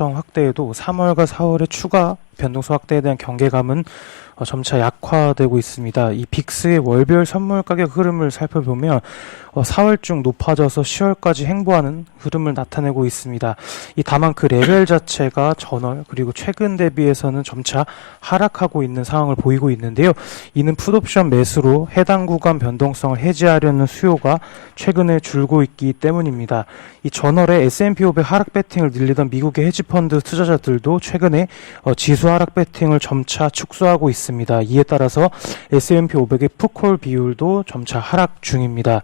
확대에도 3월과 4월의 추가 변동성 확대에 대한 경계감은 점차 약화되고 있습니다. 이 빅스의 월별 선물 가격 흐름을 살펴보면 4월 중 높아져서 10월까지 횡보하는 흐름을 나타내고 있습니다. 다만 그 레벨 자체가 전월 그리고 최근 대비해서는 점차 하락하고 있는 상황을 보이고 있는데요. 이는 풋옵션 매수로 해당 구간 변동성을 해지하려는 수요가 최근에 줄고 있기 때문입니다. 이 전월에 S&P 500 하락 배팅을 늘리던 미국의 헤지펀드 투자자들도 최근에 지수 하락 배팅을 점차 축소하고 있습니다. 이에 따라서 S&P 500의 풋콜 비율도 점차 하락 중입니다.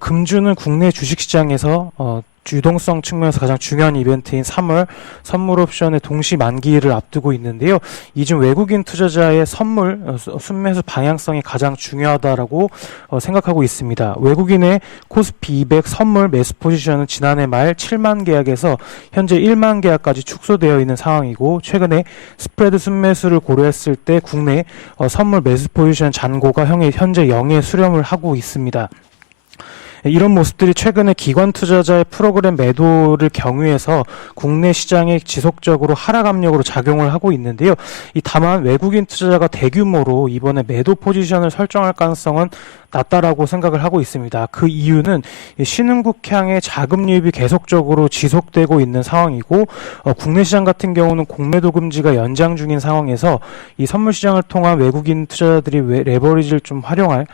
금주는 국내 주식시장에서 유동성 측면에서 가장 중요한 이벤트인 3월 선물 옵션의 동시 만기를 앞두고 있는데요. 이 중 외국인 투자자의 선물 순매수 방향성이 가장 중요하다라고 생각하고 있습니다. 외국인의 코스피 200 선물 매수 포지션은 지난해 말 7만 계약에서 현재 1만 계약까지 축소되어 있는 상황이고, 최근에 스프레드 순매수를 고려했을 때 국내 선물 매수 포지션 잔고가 현재 0에 수렴을 하고 있습니다. 이런 모습들이 최근에 기관 투자자의 프로그램 매도를 경유해서 국내 시장에 지속적으로 하락 압력으로 작용을 하고 있는데요. 다만 외국인 투자자가 대규모로 이번에 매도 포지션을 설정할 가능성은 낮다라고 생각을 하고 있습니다. 그 이유는 신흥국향의 자금 유입이 계속적으로 지속되고 있는 상황이고, 국내 시장 같은 경우는 공매도 금지가 연장 중인 상황에서 이 선물 시장을 통한 외국인 투자자들이 레버리지를 좀 활용할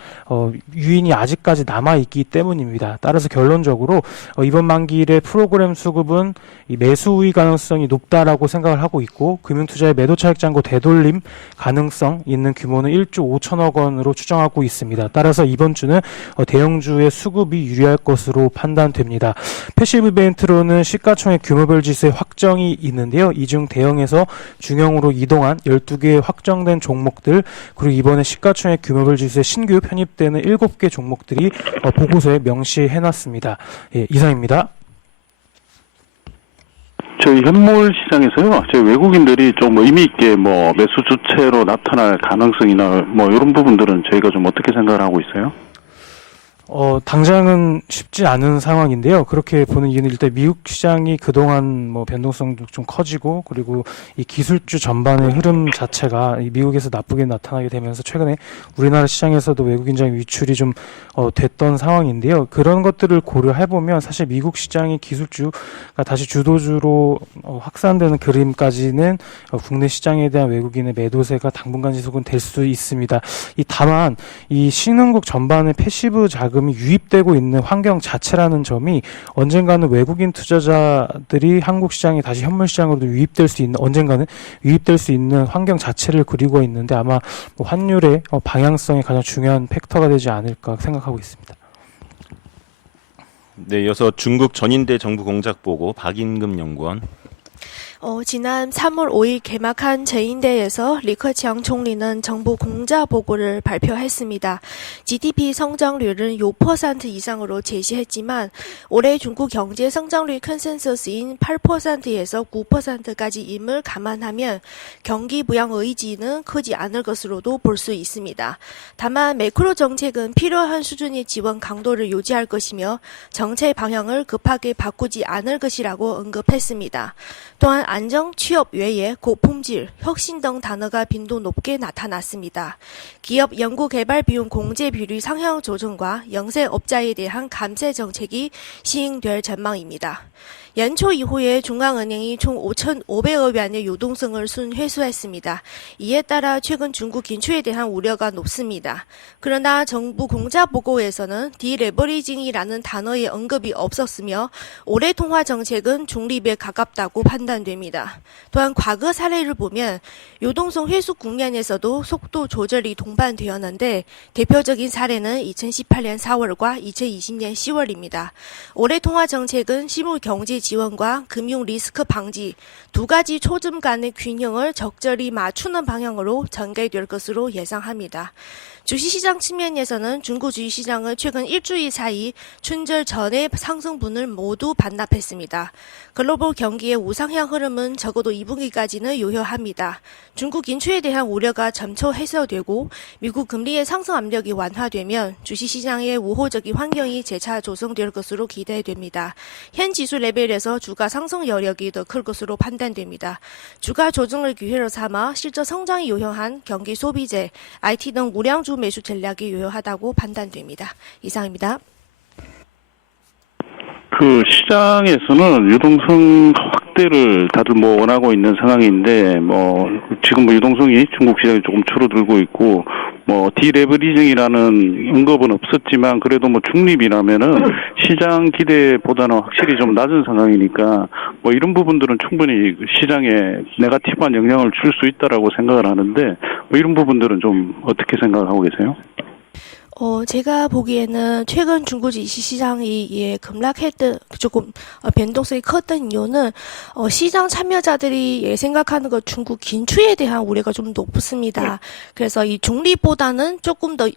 유인이 아직까지 남아 있기 때문입니다. 따라서 결론적으로 이번 만기일의 프로그램 수급은 이 매수 우위 가능성이 높다라고 생각을 하고 있고, 금융투자의 매도 차익 잔고 되돌림 가능성 있는 규모는 1조 5천억 원으로 추정하고 있습니다. 따라서 이번 주는 대형주의 수급이 유리할 것으로 판단됩니다. 패시브 이벤트로는 시가총액 규모별 지수의 확정이 있는데요. 이 중 대형에서 중형으로 이동한 12개의 확정된 종목들, 그리고 이번에 시가총액 규모별 지수에 신규 편입되는 7개 종목들이 보고서에 명시해놨습니다. 예, 이상입니다. 저희 현물 시장에서요, 저희 외국인들이 좀 의미 있게 매수 주체로 나타날 가능성이나 이런 부분들은 저희가 좀 어떻게 생각을 하고 있어요? 당장은 쉽지 않은 상황인데요. 그렇게 보는 이유는 일단 미국 시장이 그동안 변동성도 좀 커지고, 그리고 이 기술주 전반의 흐름 자체가 미국에서 나쁘게 나타나게 되면서 최근에 우리나라 시장에서도 외국인장 위출이 좀 됐던 상황인데요. 그런 것들을 고려해보면 사실 미국 시장이 기술주가 다시 주도주로 확산되는 그림까지는 국내 시장에 대한 외국인의 매도세가 당분간 지속은 될 수 있습니다. 다만 이 신흥국 전반의 패시브 자금이 유입되고 있는 환경 자체라는 점이 언젠가는 외국인 투자자들이 한국 시장에 다시 현물 시장으로도 언젠가는 유입될 수 있는 환경 자체를 그리고 있는데, 아마 환율의 방향성이 가장 중요한 팩터가 되지 않을까 생각하고 있습니다. 네, 이어서 중국 전인대 정부 공작 보고 박인금 연구원. 지난 3월 5일 개막한 제1대에서 리커창 총리는 정부 공자 보고를 발표했습니다. GDP 성장률은 6% 이상으로 제시했지만 올해 중국 경제 성장률 컨센서스인 8%에서 9%까지임을 감안하면 경기 부양 의지는 크지 않을 것으로도 볼 수 있습니다. 다만 매크로 정책은 필요한 수준의 지원 강도를 유지할 것이며 정책 방향을 급하게 바꾸지 않을 것이라고 언급했습니다. 또한 안정, 취업 외에 고품질, 혁신 등 단어가 빈도 높게 나타났습니다. 기업 연구 개발 비용 공제 비율 상향 조정과 영세업자에 대한 감세 정책이 시행될 전망입니다. 연초 이후에 중앙은행이 총 5,500억 원의 유동성을 순회수했습니다. 이에 따라 최근 중국 긴축에 대한 우려가 높습니다. 그러나 정부 공자 보고에서는 디레버리징이라는 단어의 언급이 없었으며 올해 통화 정책은 중립에 가깝다고 판단됩니다. 또한 과거 사례를 보면 유동성 회수 국면에서도 속도 조절이 동반되었는데 대표적인 사례는 2018년 4월과 2020년 10월입니다. 올해 통화 정책은 실물 경제 지원과 금융 리스크 방지 두 가지 초점 간의 균형을 적절히 맞추는 방향으로 전개될 것으로 예상합니다. 주식시장 측면에서는 중국 주식시장은 최근 일주일 사이 춘절 전에 상승분을 모두 반납했습니다. 글로벌 경기의 우상향 흐름은 적어도 2분기까지는 유효합니다. 중국 긴축에 대한 우려가 점차 해소되고 미국 금리의 상승 압력이 완화되면 주식시장의 우호적인 환경이 재차 조성될 것으로 기대됩니다. 현 지수 레벨 대비해서 주가 상승 여력이 더 클 것으로 판단됩니다. 주가 조정을 기회로 삼아 실적 성장이 요형한 경기 소비재, IT 등 우량주 매수 전략이 유효하다고 판단됩니다. 이상입니다. 그 시장에서는 유동성 확대를 다들 뭐 원하고 있는 상황인데 뭐 지금 뭐 유동성이 중국 시장이 조금 줄어들고 있고 뭐 디레버리징이라는 언급은 없었지만 그래도 뭐 중립이라면은 시장 기대보다는 확실히 좀 낮은 상황이니까 뭐 이런 부분들은 충분히 시장에 네거티브한 영향을 줄 수 있다라고 생각을 하는데 뭐 이런 부분들은 좀 어떻게 생각하고 계세요? 제가 보기에는 최근 중국 주식시장이 급락했던 조금 변동성이 컸던 이유는 시장 참여자들이 생각하는 것 중국 긴축에 대한 우려가 좀 높습니다. 그래서 이 중립보다는 조금 더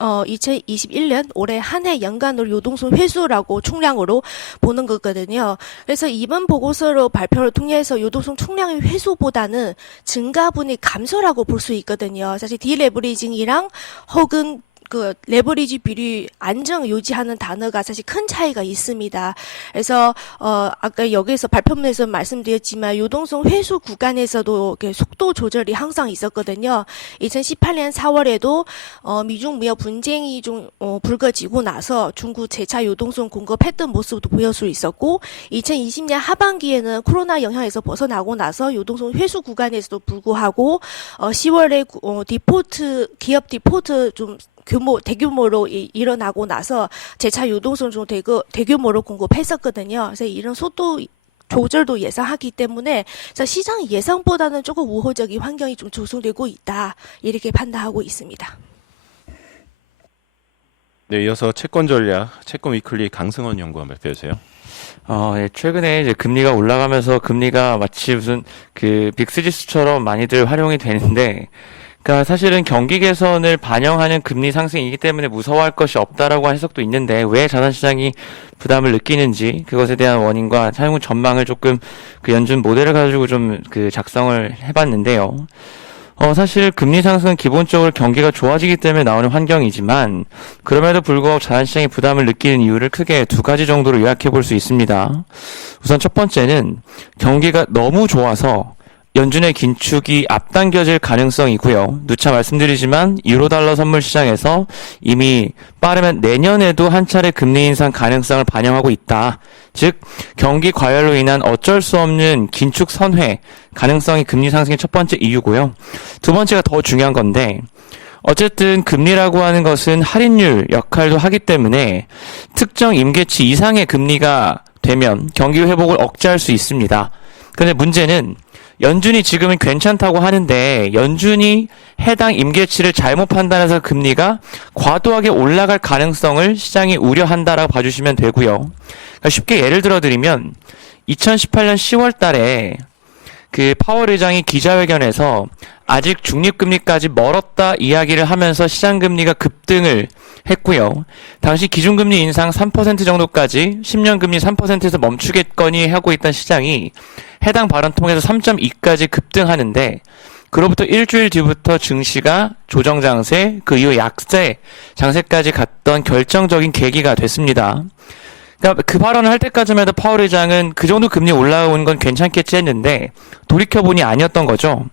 2021년 올해 한 해 연간으로 유동성 회수라고 총량으로 보는 거거든요. 그래서 이번 보고서로 발표를 통해서 유동성 총량의 회수보다는 증가분이 감소라고 볼 수 있거든요. 사실 디레버리징이랑 혹은 그 레버리지 비율 안정 유지하는 단어가 사실 큰 차이가 있습니다. 그래서 아까 여기서 발표문에서 말씀드렸지만 유동성 회수 구간에서도 속도 조절이 항상 있었거든요. 2018년 4월에도 미중 무역 분쟁이 좀 불거지고 나서 중국 재차 유동성 공급했던 모습도 보일 수 있었고 2020년 하반기에는 코로나 영향에서 벗어나고 나서 유동성 회수 구간에서도 불구하고 10월에 기업 디포트 좀 대규모로 일어나고 나서 재차 유동성 좀 대규모로 공급했었거든요. 그래서 이런 속도 조절도 예상하기 때문에 시장 예상보다는 조금 우호적인 환경이 좀 조성되고 있다. 이렇게 판단하고 있습니다. 네, 이어서 채권 전략, 채권 위클리 강승원 연구원 발표해주세요. 예, 최근에 이제 금리가 올라가면서 금리가 마치 무슨 그 빅스 지수처럼 많이들 활용이 되는데, 그러니까 사실은 경기 개선을 반영하는 금리 상승이기 때문에 무서워할 것이 없다라고 한 해석도 있는데 왜 자산시장이 부담을 느끼는지 그것에 대한 원인과 차후 전망을 조금 그 연준 모델을 가지고 좀 그 작성을 해봤는데요. 사실 금리 상승은 기본적으로 경기가 좋아지기 때문에 나오는 환경이지만 그럼에도 불구하고 자산시장이 부담을 느끼는 이유를 크게 두 가지 정도로 요약해 볼 수 있습니다. 우선 첫 번째는 경기가 너무 좋아서 연준의 긴축이 앞당겨질 가능성이고요. 누차 말씀드리지만 유로달러 선물 시장에서 이미 빠르면 내년에도 한 차례 금리 인상 가능성을 반영하고 있다. 즉 경기 과열로 인한 어쩔 수 없는 긴축 선회 가능성이 금리 상승의 첫 번째 이유고요. 두 번째가 더 중요한 건데 어쨌든 금리라고 하는 것은 할인율 역할도 하기 때문에 특정 임계치 이상의 금리가 되면 경기 회복을 억제할 수 있습니다. 그런데 문제는 연준이 지금은 괜찮다고 하는데 연준이 해당 임계치를 잘못 판단해서 금리가 과도하게 올라갈 가능성을 시장이 우려한다라고 봐주시면 되고요. 그러니까 쉽게 예를 들어드리면 2018년 10월 달에 그 파월 의장이 기자회견에서 아직 중립금리까지 멀었다 이야기를 하면서 시장금리가 급등을 했고요. 당시 기준금리 인상 3% 정도까지 10년금리 3%에서 멈추겠거니 하고 있던 시장이 해당 발언 통해서 3.2까지 급등하는데 그로부터 일주일 뒤부터 증시가 조정장세, 그 이후 약세 장세까지 갔던 결정적인 계기가 됐습니다. 그러니까 그 발언을 할 때까지만 해도 파월 의장은 그 정도 금리 올라오는 건 괜찮겠지 했는데 돌이켜보니 아니었던 거죠.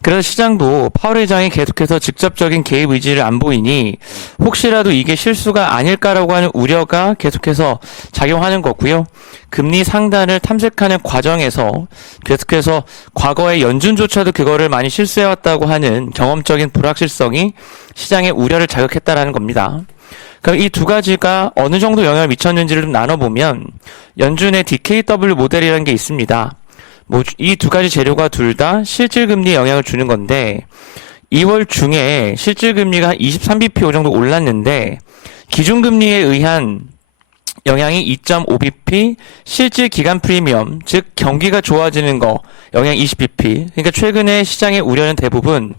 그래서 시장도 파월 의장이 계속해서 직접적인 개입 의지를 안 보이니 혹시라도 이게 실수가 아닐까라고 하는 우려가 계속해서 작용하는 거고요. 금리 상단을 탐색하는 과정에서 계속해서 과거의 연준조차도 그거를 많이 실수해왔다고 하는 경험적인 불확실성이 시장의 우려를 자극했다라는 겁니다. 그럼 이 두 가지가 어느 정도 영향을 미쳤는지를 좀 나눠보면 연준의 DKW 모델이라는 게 있습니다. 이 두 가지 재료가 둘 다 실질금리에 영향을 주는 건데 2월 중에 실질금리가 한 23bp 정도 올랐는데 기준금리에 의한 영향이 2.5bp, 실질 기간 프리미엄, 즉 경기가 좋아지는 거 영향 20bp. 그러니까 최근에 시장의 우려는 대부분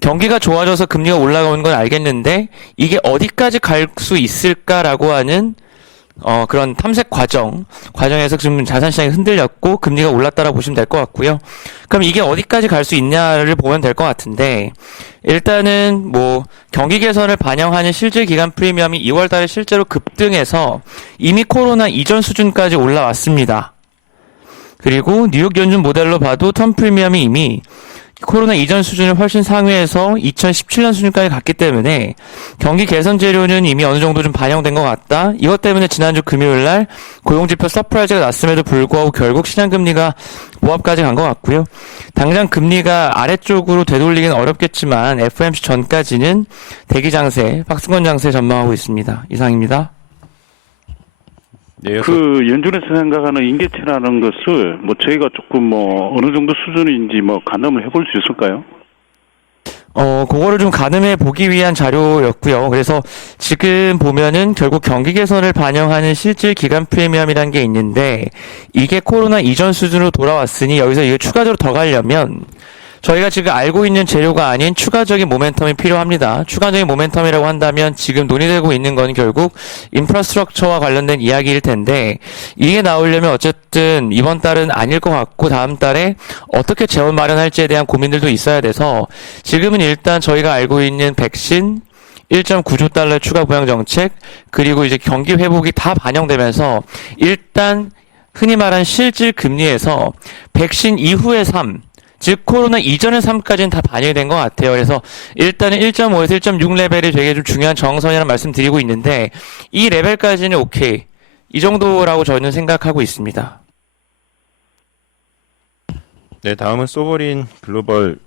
경기가 좋아져서 금리가 올라가는 건 알겠는데 이게 어디까지 갈 수 있을까라고 하는 그런 탐색 과정에서 지금 자산시장이 흔들렸고 금리가 올랐다라고 보시면 될 것 같고요. 그럼 이게 어디까지 갈 수 있냐를 보면 될 것 같은데, 일단은 뭐 경기 개선을 반영하는 실질 기간 프리미엄이 2월 달에 실제로 급등해서 이미 코로나 이전 수준까지 올라왔습니다. 그리고 뉴욕 연준 모델로 봐도 텀 프리미엄이 이미 코로나 이전 수준을 훨씬 상회해서 2017년 수준까지 갔기 때문에 경기 개선 재료는 이미 어느 정도 좀 반영된 것 같다. 이것 때문에 지난주 금요일 날 고용지표 서프라이즈가 났음에도 불구하고 결국 시장금리가 보합까지 간 것 같고요. 당장 금리가 아래쪽으로 되돌리긴 어렵겠지만 FOMC 전까지는 대기 장세, 박스권 장세 전망하고 있습니다. 이상입니다. 네, 그 연준에서 생각하는 임계체라는 것을 뭐 저희가 조금 뭐 어느 정도 수준인지 뭐 가늠을 해볼 수 있을까요? 그거를 좀 가늠해 보기 위한 자료였고요. 그래서 지금 보면은 결국 경기 개선을 반영하는 실질 기간 프리미엄이라는 게 있는데, 이게 코로나 이전 수준으로 돌아왔으니 여기서 이게 추가적으로 더 가려면 저희가 지금 알고 있는 재료가 아닌 추가적인 모멘텀이 필요합니다. 추가적인 모멘텀이라고 한다면 지금 논의되고 있는 건 결국 인프라스트럭처와 관련된 이야기일 텐데, 이게 나오려면 어쨌든 이번 달은 아닐 것 같고 다음 달에 어떻게 재원 마련할지에 대한 고민들도 있어야 돼서 지금은 일단 저희가 알고 있는 백신 1.9조 달러 추가 부양 정책, 그리고 이제 경기 회복이 다 반영되면서 일단 흔히 말하는 실질 금리에서 백신 이후의 삶, 즉 코로나 이전의 삶까지는 다 반영이 된 것 같아요. 그래서 일단은 1.5에서 1.6 레벨이 되게 좀 중요한 정선이라는 말씀 드리고 있는데, 이 레벨까지는 오케이, 이 정도라고 저는 생각하고 있습니다. 네, 다음은 소버린 글로벌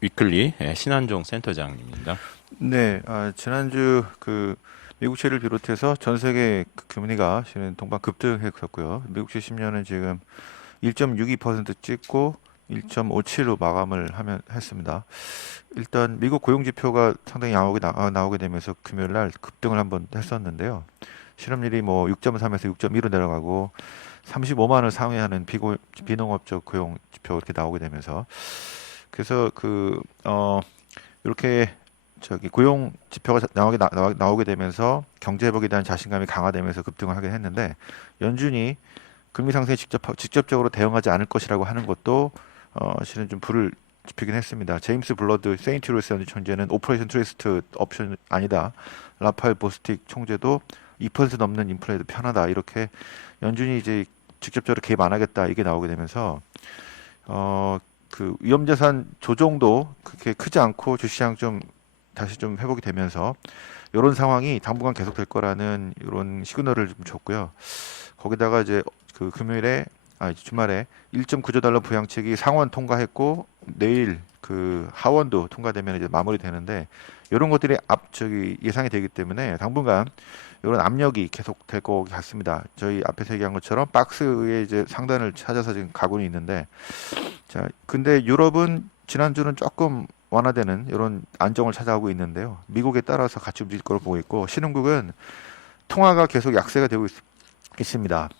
위클리 신한종 센터장입니다. 네, 지난주 미국채를 비롯해서 전 세계 금리가 실은 동반 급등했었고요. 미국채 10년은 지금 1.62% 찍고 1.57로 마감을 했습니다. 일단 미국 고용 지표가 상당히 나오게 되면서 금요일 날 급등을 한번 했었는데요. 실업률이 뭐 6.3에서 6.2로 내려가고 35만 원을 상회하는 비농업적 고용 지표 이렇게 나오게 되면서, 그래서 이렇게 고용 지표가 나오게 되면서 경제 회복에 대한 자신감이 강화되면서 급등을 하긴 했는데, 연준이 금리 상승에 직접적으로 대응하지 않을 것이라고 하는 것도 실은 좀 불을 지피긴 했습니다. 제임스 블러드 세인트루이스 연준 총재는 오퍼레이션 트위스트 옵션 아니다, 라파엘 보스틱 총재도 2% 넘는 인플레도 편하다, 이렇게 연준이 이제 직접적으로 개입 안 하겠다, 이게 나오게 되면서 위험자산 조정도 그렇게 크지 않고 주시장 다시 좀 회복이 되면서 이런 상황이 당분간 계속될 거라는 이런 시그널을 좀 줬고요. 거기다가 이제 주말에 1.9조 달러 부양책이 상원 통과했고, 내일 하원도 통과되면 이제 마무리되는데, 이런 것들이 예상이 되기 때문에 당분간 이런 압력이 계속될 것 같습니다. 저희 앞에서 얘기한 것처럼 박스의 이제 상단을 찾아서 지금 가고는 있는데, 근데 유럽은 지난주는 조금 완화되는 이런 안정을 찾아가고 있는데요. 미국에 따라서 같이 움직일 거로 보고 있고, 신흥국은 통화가 계속 약세가 되고 있습니다.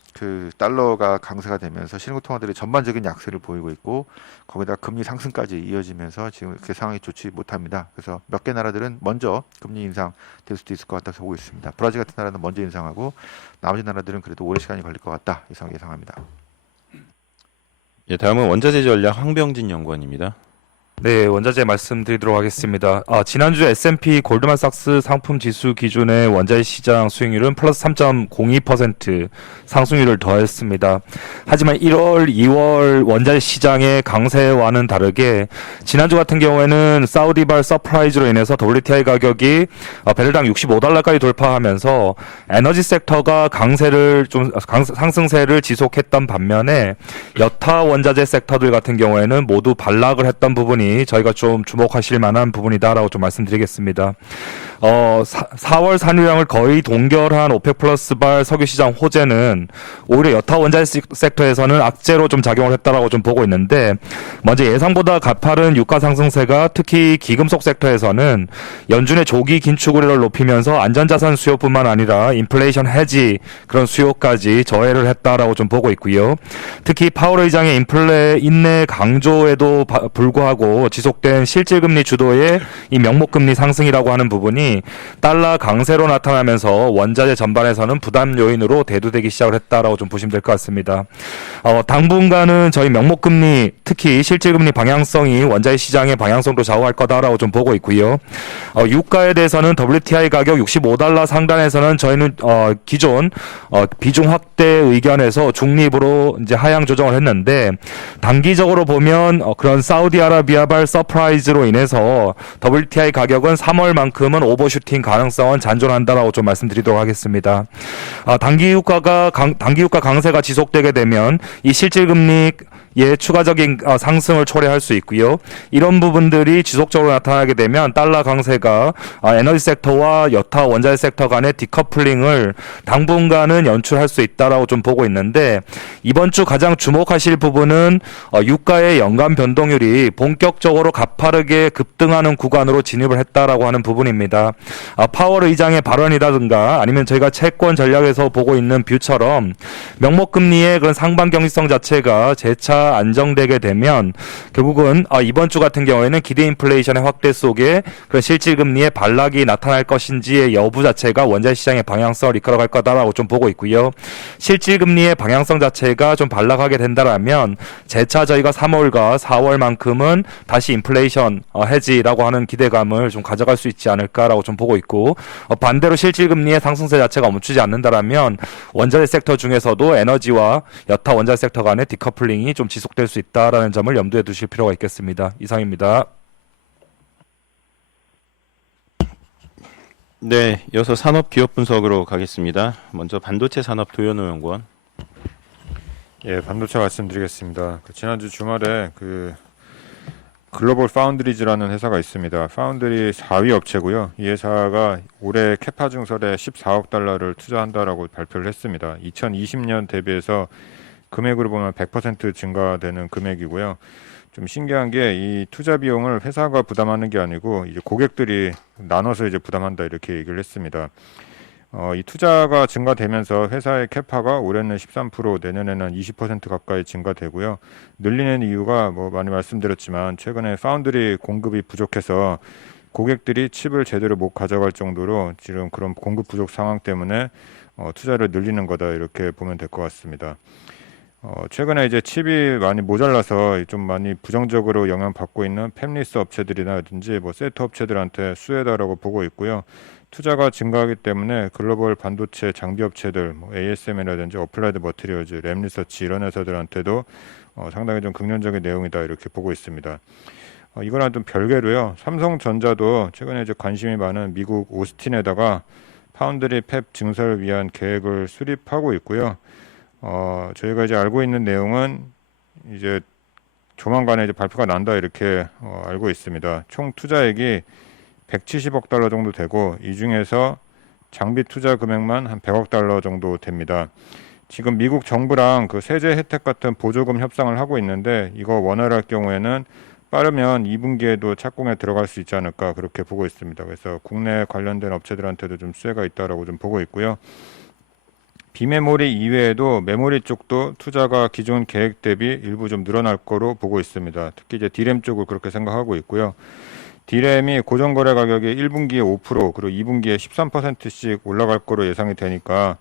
달러가 강세가 되면서 신흥국 통화들이 전반적인 약세를 보이고 있고, 거기다 금리 상승까지 이어지면서 지금 그 상황이 좋지 못합니다. 그래서 몇 개 나라들은 먼저 금리 인상 될 수도 있을 것 같아서 보고 있습니다. 브라질 같은 나라는 먼저 인상하고, 나머지 나라들은 그래도 오랜 시간이 걸릴 것 같다, 예상합니다. 예, 다음은 원자재 전략 황병진 연구원입니다. 네, 원자재 말씀드리도록 하겠습니다. 지난주 S&P 골드만삭스 상품 지수 기준의 원자재 시장 수익률은 플러스 3.02% 상승률을 더했습니다. 하지만 1월, 2월 원자재 시장의 강세와는 다르게 지난주 같은 경우에는 사우디발 서프라이즈로 인해서 WTI 가격이 배럴당 65달러까지 돌파하면서 에너지 섹터가 상승세를 지속했던 반면에 여타 원자재 섹터들 같은 경우에는 모두 반락을 했던 부분이 저희가 좀 주목하실 만한 부분이다라고 좀 말씀드리겠습니다. 4월 산유량을 거의 동결한 오펙 플러스발 석유시장 호재는 오히려 여타 원자재 섹터에서는 악재로 좀 작용을 했다라고 좀 보고 있는데, 먼저 예상보다 가파른 유가 상승세가 특히 기금속 섹터에서는 연준의 조기 긴축 우려를 높이면서 안전자산 수요뿐만 아니라 인플레이션 해지 그런 수요까지 저해를 했다라고 좀 보고 있고요. 특히 파월 의장의 인플레 인내 강조에도 불구하고 이상으로 지속된 실질금리 주도의 이 명목금리 상승이라고 하는 부분이 달러 강세로 나타나면서 원자재 전반에서는 부담 요인으로 대두되기 시작을 했다라고 좀 보시면 될 것 같습니다. 당분간은 저희 명목금리, 특히 실질금리 방향성이 원자재 시장의 방향성으로 좌우할 거다라고 좀 보고 있고요. 유가에 대해서는 WTI 가격 65달러 상단에서는 저희는 기존 비중 확대 의견에서 중립으로 이제 하향 조정을 했는데, 단기적으로 보면 그런 사우디아라비아발 서프라이즈로 인해서 WTI 가격은 3월만큼은 오버슈팅 가능성은 잔존한다라고 좀 말씀드리도록 하겠습니다. 단기 유가 강세가 지속되게 되면 이 실질금리 추가적인 상승을 초래할 수 있고요. 이런 부분들이 지속적으로 나타나게 되면 달러 강세가 에너지 섹터와 여타 원자재 섹터 간의 디커플링을 당분간은 연출할 수 있다라고 좀 보고 있는데, 이번 주 가장 주목하실 부분은 유가의 연간 변동률이 본격적으로 가파르게 급등하는 구간으로 진입을 했다라고 하는 부분입니다. 파월 의장의 발언이라든가 아니면 저희가 채권 전략에서 보고 있는 뷰처럼 명목금리의 그런 상반 경직성 자체가 재차 안정되게 되면 결국은 이번 주 같은 경우에는 기대 인플레이션의 확대 속에 그런 실질금리의 반락이 나타날 것인지의 여부 자체가 원자재 시장의 방향성을 이끌어갈 거다라고 좀 보고 있고요. 실질금리의 방향성 자체가 좀 반락하게 된다라면 재차 저희가 3월과 4월만큼은 다시 인플레이션 해지라고 하는 기대감을 좀 가져갈 수 있지 않을까라고 좀 보고 있고, 반대로 실질금리의 상승세 자체가 멈추지 않는다라면 원자재 섹터 중에서도 에너지와 여타 원자재 섹터 간의 디커플링이 좀 지속될 수 있다라는 점을 염두에 두실 필요가 있겠습니다. 이상입니다. 네, 이어서 산업 기업 분석으로 가겠습니다. 먼저 반도체 산업 도현우 연구원. 예, 반도체 말씀드리겠습니다. 지난주 주말에 글로벌 파운드리즈라는 회사가 있습니다. 파운드리 4위 업체고요. 이 회사가 올해 캐파 증설에 14억 달러를 투자한다라고 발표를 했습니다. 2020년 대비해서 금액으로 보면 100% 증가되는 금액이고요. 좀 신기한 게 이 투자 비용을 회사가 부담하는 게 아니고 이제 고객들이 나눠서 이제 부담한다 이렇게 얘기를 했습니다. 이 투자가 증가되면서 회사의 캐파가 올해는 13%, 내년에는 20% 가까이 증가되고요. 늘리는 이유가 많이 말씀드렸지만 최근에 파운드리 공급이 부족해서 고객들이 칩을 제대로 못 가져갈 정도로 지금 그런 공급 부족 상황 때문에 투자를 늘리는 거다 이렇게 보면 될 것 같습니다. 최근에 이제 칩이 많이 모자라서 좀 많이 부정적으로 영향받고 있는 팹리스 업체들이라든지 세트 업체들한테 수혜다라고 보고 있고요. 투자가 증가하기 때문에 글로벌 반도체 장비 업체들, ASM이라든지 어플라이드 머티리얼즈, 램리서치 이런 회사들한테도 상당히 좀 긍정적인 내용이다 이렇게 보고 있습니다. 이거랑 좀 별개로요. 삼성전자도 최근에 이제 관심이 많은 미국 오스틴에다가 파운드리 팹 증설을 위한 계획을 수립하고 있고요. 저희가 이제 알고 있는 내용은 이제 조만간에 이제 발표가 난다 이렇게 알고 있습니다. 총 투자액이 170억 달러 정도 되고 이 중에서 장비 투자 금액만 한 100억 달러 정도 됩니다. 지금 미국 정부랑 그 세제 혜택 같은 보조금 협상을 하고 있는데 이거 원활할 경우에는 빠르면 2분기에도 착공에 들어갈 수 있지 않을까 그렇게 보고 있습니다. 그래서 국내 관련된 업체들한테도 좀 수혜가 있다라고 좀 보고 있고요. 비메모리 이외에도 메모리 쪽도 투자가 기존 계획 대비 일부 좀 늘어날 거로 보고 있습니다. 특히 이제 D램 쪽을 그렇게 생각하고 있고요. D램이 고정 거래 가격이 1분기에 5% 그리고 2분기에 13%씩 올라갈 거로 예상이 되니까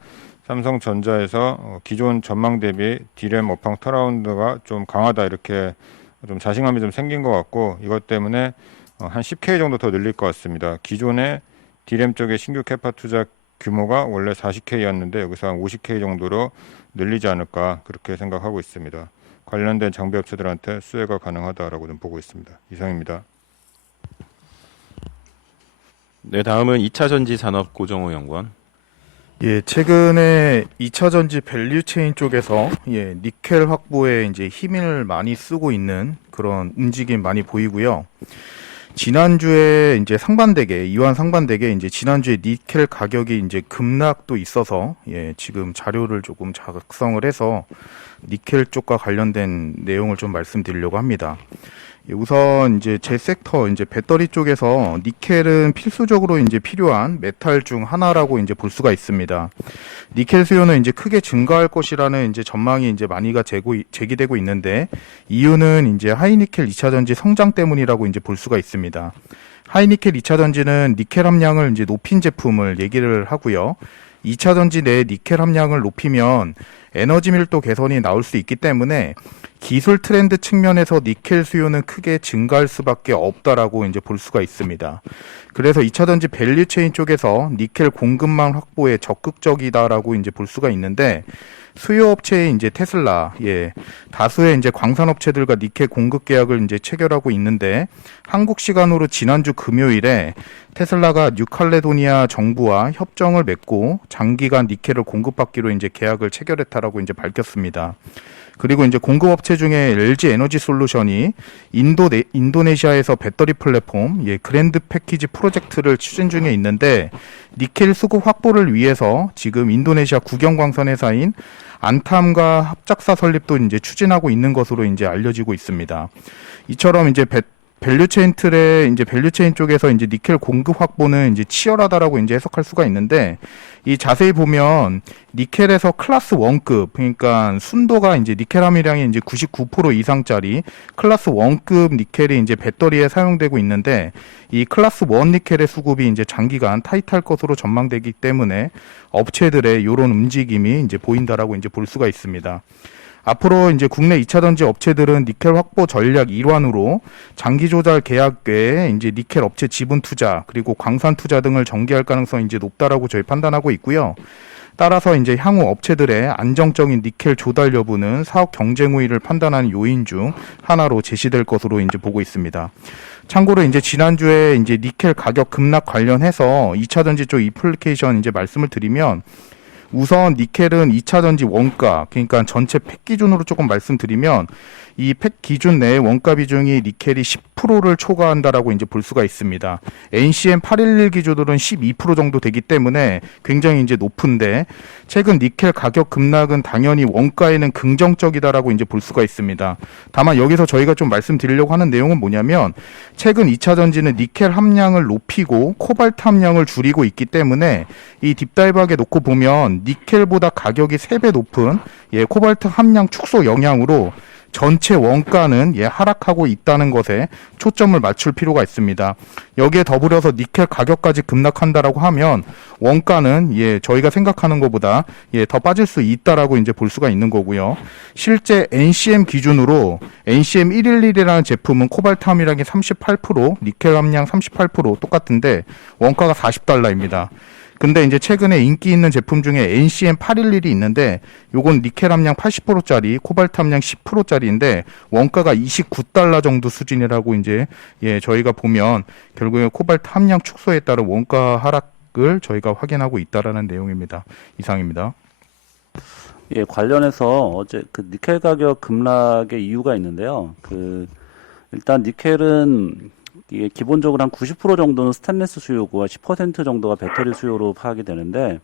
삼성전자에서 기존 전망 대비 D램 업황 턴어라운드가 좀 강하다 이렇게 좀 자신감이 좀 생긴 것 같고 이것 때문에 한 10K 정도 더 늘릴 것 같습니다. 기존의 D램 쪽의 신규 캐파 투자 규모가 원래 40K였는데 여기서 한 50K 정도로 늘리지 않을까 그렇게 생각하고 있습니다. 관련된 장비 업체들한테 수혜가 가능하다라고 좀 보고 있습니다. 이상입니다. 네, 다음은 2차 전지 산업 고정호 연구원. 예, 최근에 2차 전지 밸류 체인 쪽에서 니켈 확보에 이제 힘을 많이 쓰고 있는 그런 움직임 많이 보이고요. 지난주에 이제 이완 상반되게 이제 지난주에 니켈 가격이 이제 급락도 있어서 지금 자료를 조금 작성을 해서 니켈 쪽과 관련된 내용을 좀 말씀드리려고 합니다. 예, 우선 이제 제 섹터 이제 배터리 쪽에서 니켈은 필수적으로 이제 필요한 메탈 중 하나라고 이제 볼 수가 있습니다. 니켈 수요는 이제 크게 증가할 것이라는 이제 전망이 이제 많이가 제기되고 있는데 이유는 이제 하이니켈 2차 전지 성장 때문이라고 이제 볼 수가 있습니다. 하이니켈 2차 전지는 니켈 함량을 이제 높인 제품을 얘기를 하고요. 2차 전지 내 니켈 함량을 높이면 에너지 밀도 개선이 나올 수 있기 때문에 기술 트렌드 측면에서 니켈 수요는 크게 증가할 수밖에 없다라고 이제 볼 수가 있습니다. 그래서 2차 전지 밸류 체인 쪽에서 니켈 공급망 확보에 적극적이다라고 이제 볼 수가 있는데 수요 업체인 이제 테슬라, 다수의 이제 광산 업체들과 니켈 공급 계약을 이제 체결하고 있는데 한국 시간으로 지난주 금요일에 테슬라가 뉴칼레도니아 정부와 협정을 맺고 장기간 니켈을 공급받기로 이제 계약을 체결했다라고 이제 밝혔습니다. 그리고 이제 공급 업체 중에 LG 에너지 솔루션이 인도네시아에서 배터리 플랫폼 그랜드 패키지 프로젝트를 추진 중에 있는데 니켈 수급 확보를 위해서 지금 인도네시아 국영광선 회사인 안탐과 합작사 설립도 이제 추진하고 있는 것으로 이제 알려지고 있습니다. 이처럼 이제 밸류체인 틀에 이제 밸류체인 쪽에서 이제 니켈 공급 확보는 이제 치열하다라고 이제 해석할 수가 있는데 이 자세히 보면 니켈에서 클래스 1급 그러니까 순도가 이제 니켈 함유량이 이제 99% 이상짜리 클래스 1급 니켈이 이제 배터리에 사용되고 있는데 이 클래스 1 니켈의 수급이 이제 장기간 타이트할 것으로 전망되기 때문에 업체들의 이런 움직임이 이제 보인다라고 이제 볼 수가 있습니다. 앞으로 이제 국내 2차 전지 업체들은 니켈 확보 전략 일환으로 장기 조달 계약 외에 이제 니켈 업체 지분 투자 그리고 광산 투자 등을 전개할 가능성이 이제 높다라고 저희 판단하고 있고요. 따라서 이제 향후 업체들의 안정적인 니켈 조달 여부는 사업 경쟁 우위를 판단하는 요인 중 하나로 제시될 것으로 이제 보고 있습니다. 참고로 이제 지난주에 이제 니켈 가격 급락 관련해서 2차 전지 쪽 인플리케이션 이제 말씀을 드리면 우선 니켈은 2차 전지 원가, 그러니까 전체 팩 기준으로 조금 말씀드리면 이 팩 기준 내 원가 비중이 니켈이 10%를 초과한다라고 이제 볼 수가 있습니다. NCM 811 기준으로는 12% 정도 되기 때문에 굉장히 이제 높은데 최근 니켈 가격 급락은 당연히 원가에는 긍정적이다라고 이제 볼 수가 있습니다. 다만 여기서 저희가 좀 말씀드리려고 하는 내용은 뭐냐면 최근 2차 전지는 니켈 함량을 높이고 코발트 함량을 줄이고 있기 때문에 이 딥다이브하게 놓고 보면 니켈보다 가격이 3배 높은 코발트 함량 축소 영향으로 전체 원가는 하락하고 있다는 것에 초점을 맞출 필요가 있습니다. 여기에 더불어서 니켈 가격까지 급락한다라고 하면 원가는 저희가 생각하는 것보다 더 빠질 수 있다라고 이제 볼 수가 있는 거고요. 실제 NCM 기준으로 NCM 111이라는 제품은 코발트 함유량이 38%, 니켈 함량 38% 똑같은데 원가가 $40입니다. 근데 이제 최근에 인기 있는 제품 중에 NCM 811이 있는데 요건 니켈 함량 80%짜리, 코발트 함량 10%짜리인데 원가가 $29 정도 수준이라고 이제 저희가 보면 결국에 코발트 함량 축소에 따른 원가 하락을 저희가 확인하고 있다라는 내용입니다. 이상입니다. 관련해서 어제 그 니켈 가격 급락의 이유가 있는데요. 일단 니켈은 이게 기본적으로 한 90% 정도는 스테인리스 수요고 10% 정도가 배터리 수요로 파악이 되는데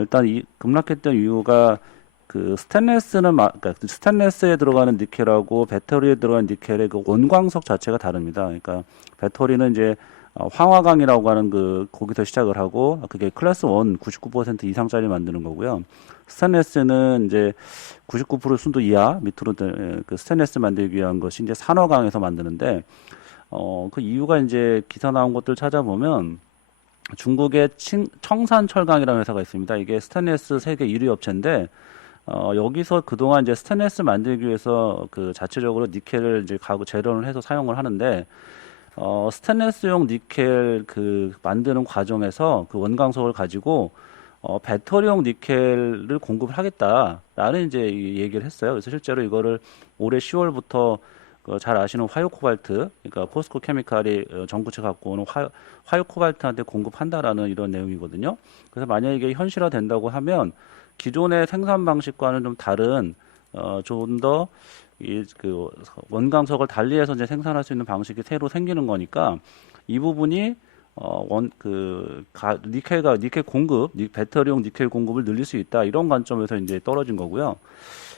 일단 이 급락했던 이유가 그러니까 스테인리스에 들어가는 니켈하고 배터리에 들어가는 니켈의 그 원광석 자체가 다릅니다. 그러니까 배터리는 이제 황화강이라고 하는 거기서 시작을 하고 그게 클래스 1 99% 이상짜리 만드는 거고요. 스테인리스는 이제 99% 순도 이하 밑으로 그 스테인리스 만들기 위한 것이 이제 산화강에서 만드는데 그 이유가 이제 기사 나온 것들 찾아보면 중국의 청산철강이라는 회사가 있습니다. 이게 스테인리스 세계 1위 업체인데 여기서 그동안 이제 스테인리스 만들기 위해서 그 자체적으로 니켈을 이제 재련을 해서 사용을 하는데 스테인리스용 니켈 만드는 과정에서 그 원광석을 가지고 배터리용 니켈을 공급을 하겠다라는 이제 얘기를 했어요. 그래서 실제로 이거를 올해 10월부터 잘 아시는 화요 코발트, 그러니까 포스코 케미칼이 정부체 갖고 오는 화요 코발트한테 공급한다라는 이런 내용이거든요. 그래서 만약에 이게 현실화된다고 하면 기존의 생산 방식과는 좀 다른 좀 더 원광석을 달리해서 이제 생산할 수 있는 방식이 새로 생기는 거니까 이 부분이 니켈 공급, 배터리용 니켈 공급을 늘릴 수 있다 이런 관점에서 이제 떨어진 거고요.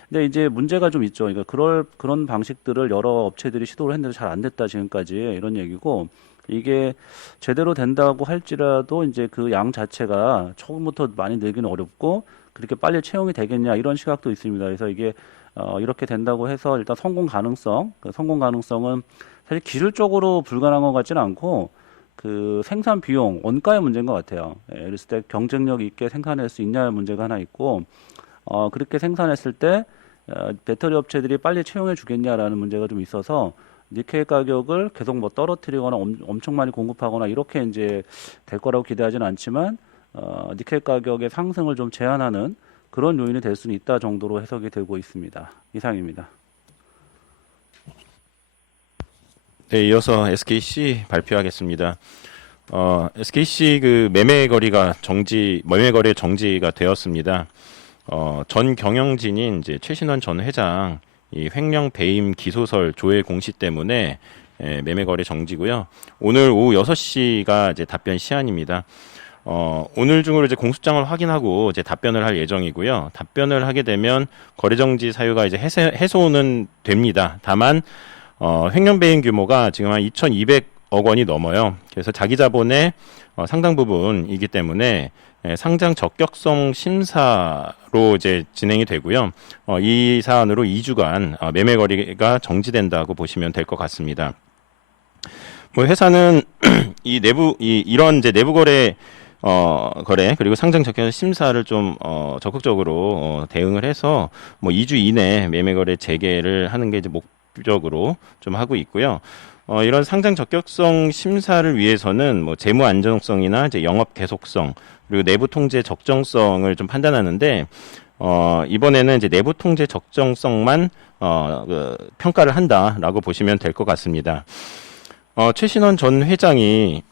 근데 이제 문제가 좀 있죠. 그러니까 그런 방식들을 여러 업체들이 시도를 했는데 잘 안 됐다 지금까지 이런 얘기고 이게 제대로 된다고 할지라도 이제 그 양 자체가 처음부터 많이 늘기는 어렵고 그렇게 빨리 채용이 되겠냐 이런 시각도 있습니다. 그래서 이게 이렇게 된다고 해서 일단 성공 가능성은 사실 기술적으로 불가능한 것 같지는 않고 그 생산 비용, 원가의 문제인 것 같아요. 예를 들을 때 경쟁력 있게 생산할 수 있냐의 문제가 하나 있고, 그렇게 생산했을 때 배터리 업체들이 빨리 채용해 주겠냐라는 문제가 좀 있어서 니켈 가격을 계속 뭐 떨어뜨리거나 엄청 많이 공급하거나 이렇게 이제 될 거라고 기대하지는 않지만 니켈 가격의 상승을 좀 제한하는 그런 요인이 될 수는 있다 정도로 해석이 되고 있습니다. 이상입니다. 네, 이어서 SKC 발표하겠습니다. SKC 그 매매 거래 정지가 되었습니다. 전 경영진인 이제 최신원 전 회장 이 횡령 배임 기소설 조회 공시 때문에 매매 거래 정지고요. 오늘 오후 6시가 이제 답변 시한입니다. 오늘 중으로 이제 공소장을 확인하고 이제 답변을 할 예정이고요. 답변을 하게 되면 거래 정지 사유가 이제 해소는 됩니다. 다만 횡령 배임 규모가 지금 한 2,200억 원이 넘어요. 그래서 자기 자본의 상당 부분이기 때문에 상장 적격성 심사로 이제 진행이 되고요. 이 사안으로 2주간 매매 거래가 정지된다고 보시면 될 것 같습니다. 뭐 회사는 이런 이제 내부 거래 그리고 상장 적격 심사를 좀 적극적으로 대응을 해서 뭐 2주 이내 매매 거래 재개를 하는 게 이제 목적으로 좀 하고 있고요. 이런 상장 적격성 심사를 위해서는 뭐 재무 안정성이나 이제 영업 계속성 그리고 내부 통제 적정성을 좀 판단하는데 이번에는 이제 내부 통제 적정성만 평가를 한다라고 보시면 될 것 같습니다. 최신원 전 회장이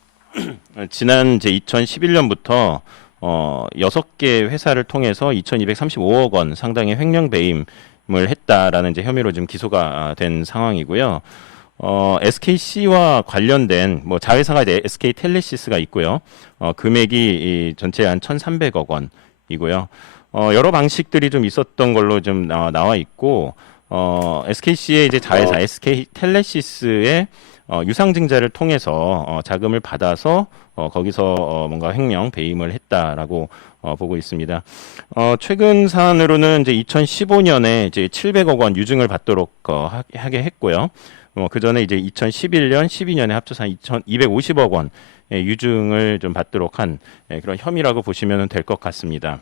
지난 이제 2011년부터 6개 회사를 통해서 2,235억 원 상당의 횡령 배임을 했다라는 이제 혐의로 지금 기소가 된 상황이고요. SKC와 관련된 뭐 자회사가 이제 SK 텔레시스가 있고요. 금액이 전체 한 1,300억 원이고요. 여러 방식들이 좀 있었던 걸로 좀 나와 있고 SKC의 이제 자회사 SK 텔레시스의 유상증자를 통해서 자금을 받아서 거기서 뭔가 횡령 배임을 했다라고 보고 있습니다. 최근 사안으로는 이제 2015년에 이제 700억 원 유증을 받도록 하게 했고요. 그 전에 이제 2011년, 12년에 합쳐서 한 250억 원 유증을 좀 받도록 한 그런 혐의라고 보시면 될 것 같습니다.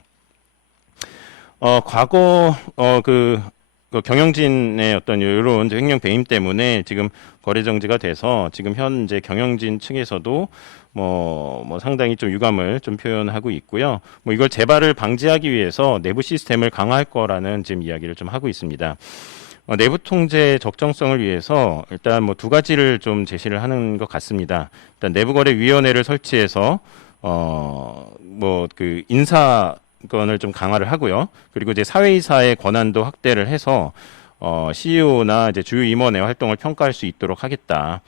과거 그 경영진의 어떤 이런 횡령 배임 때문에 지금 거래 정지가 돼서 지금 현재 경영진 측에서도 뭐 상당히 좀 유감을 좀 표현하고 있고요. 뭐 이걸 재발을 방지하기 위해서 내부 시스템을 강화할 거라는 지금 이야기를 좀 하고 있습니다. 내부 통제 적정성을 위해서 일단 뭐 2가지를 좀 제시를 하는 것 같습니다. 일단 내부거래위원회를 설치해서 뭐 그 인사권을 좀 강화를 하고요. 그리고 이제 사회이사의 권한도 확대를 해서 CEO나 이제 주요 임원의 활동을 평가할 수 있도록 하겠다.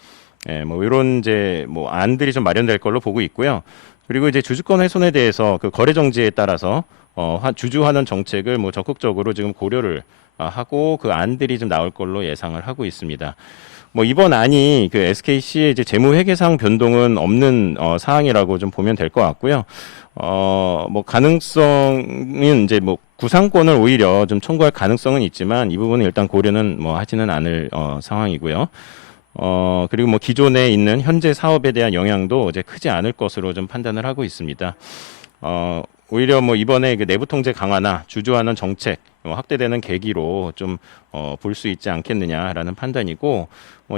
뭐 이런 이제 뭐 안들이 좀 마련될 걸로 보고 있고요. 그리고 이제 주주권 훼손에 대해서 그 거래 정지에 따라서 주주환원 정책을 뭐 적극적으로 지금 고려를 하고 그 안들이 좀 나올 걸로 예상을 하고 있습니다. 뭐 이번 안이 그 SKC의 이제 재무회계상 변동은 없는 사항이라고 좀 보면 될 것 같고요. 뭐 가능성은 이제 뭐 구상권을 오히려 좀 청구할 가능성은 있지만 이 부분은 일단 고려는 뭐 하지는 않을 상황이고요. 그리고 뭐 기존에 있는 현재 사업에 대한 영향도 이제 크지 않을 것으로 좀 판단을 하고 있습니다. 오히려 뭐 이번에 그 내부 통제 강화나 주주환원 정책 확대되는 계기로 좀 볼 수 있지 않겠느냐라는 판단이고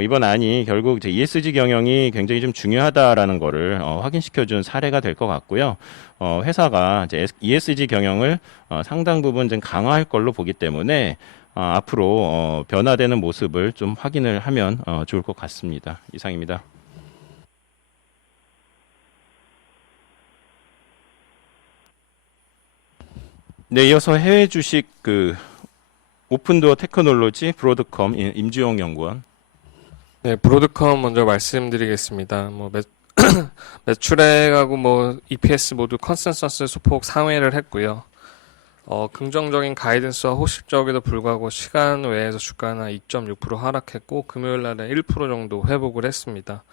이번 안이 결국 이제 ESG 경영이 굉장히 좀 중요하다라는 거를 확인시켜준 사례가 될 것 같고요. 회사가 이제 ESG 경영을 상당 부분 좀 강화할 걸로 보기 때문에 앞으로 변화되는 모습을 좀 확인을 하면 좋을 것 같습니다. 이상입니다. 네, 이어서 해외 주식 그 오픈도어 테크놀로지 브로드컴 임주영 연구원. 네, 브로드컴 먼저 말씀드리겠습니다. 뭐 매출액하고 뭐 EPS 모두 컨센서스 소폭 상회를 했고요. 긍정적인 가이던스와 호실적에도 불구하고 시간 외에서 주가는 2.6% 하락했고 금요일 날에 1% 정도 회복을 했습니다.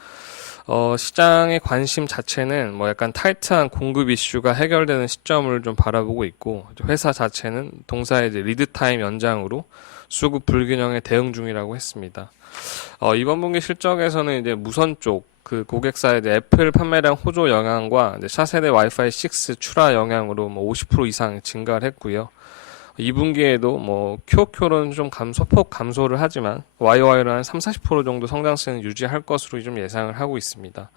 시장의 관심 자체는 뭐 약간 타이트한 공급 이슈가 해결되는 시점을 좀 바라보고 있고 회사 자체는 동사의 이제 리드 타임 연장으로 수급 불균형에 대응 중이라고 했습니다. 이번 분기 실적에서는 이제 무선 쪽 그 고객사의 이제 애플 판매량 호조 영향과 이제 차세대 와이파이 6 출하 영향으로 뭐 50% 이상 증가를 했고요. 2분기에도 뭐 QOQ로는 좀 소폭 감소를 하지만 YOY로 한 30-40% 정도 성장세는 유지할 것으로 좀 예상을 하고 있습니다.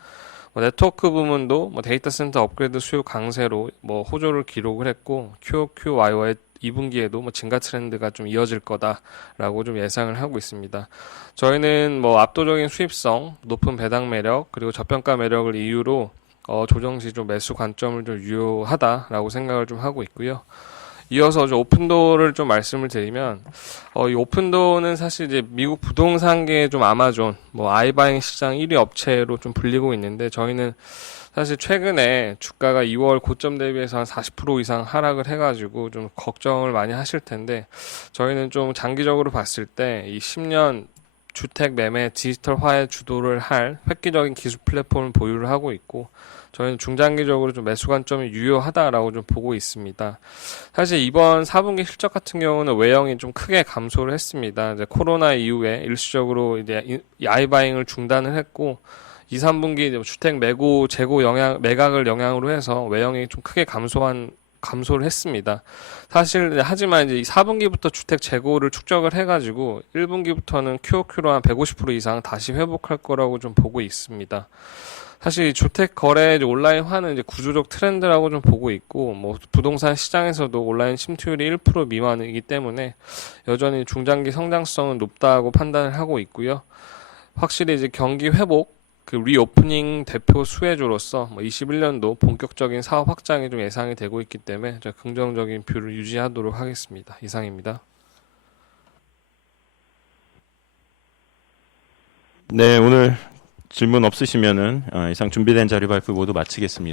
네트워크 부문도 뭐 데이터 센터 업그레이드 수요 강세로 뭐 호조를 기록을 했고 QOQ YOY 2분기에도 뭐 증가 트렌드가 좀 이어질 거다라고 좀 예상을 하고 있습니다. 저희는 뭐 압도적인 수입성, 높은 배당 매력, 그리고 저평가 매력을 이유로 조정 시 좀 매수 관점을 좀 유효하다라고 생각을 좀 하고 있고요. 이어서 좀 오픈도를 좀 말씀을 드리면, 이 오픈도는 사실 이제 미국 부동산계의 좀 아마존, 뭐 아이바잉 시장 1위 업체로 좀 불리고 있는데, 저희는 사실 최근에 주가가 2월 고점 대비해서 한 40% 이상 하락을 해가지고 좀 걱정을 많이 하실 텐데, 저희는 좀 장기적으로 봤을 때 이 10년 주택 매매 디지털화에 주도를 할 획기적인 기술 플랫폼을 보유를 하고 있고, 저희는 중장기적으로 좀 매수 관점이 유효하다라고 좀 보고 있습니다. 사실 이번 4분기 실적 같은 경우는 외형이 좀 크게 감소를 했습니다. 이제 코로나 이후에 일시적으로 이제 아이바잉을 중단을 했고, 2, 3분기 이제 주택 매고 재고 매각을 영향으로 해서 외형이 좀 크게 감소를 했습니다. 사실 하지만 이제 4분기부터 주택 재고를 축적을 해가지고 1분기부터는 QOQ로 한 150% 이상 다시 회복할 거라고 좀 보고 있습니다. 사실 주택 거래 온라인화는 이제 구조적 트렌드라고 좀 보고 있고, 뭐 부동산 시장에서도 온라인 침투율이 1% 미만이기 때문에 여전히 중장기 성장성은 높다고 판단을 하고 있고요. 확실히 이제 경기 회복, 그 리오프닝 대표 수혜주로서 21년도 본격적인 사업 확장이 좀 예상이 되고 있기 때문에 제가 긍정적인 뷰를 유지하도록 하겠습니다. 이상입니다. 네, 오늘 질문 없으시면은 이상 준비된 자료 발표 모두 마치겠습니다.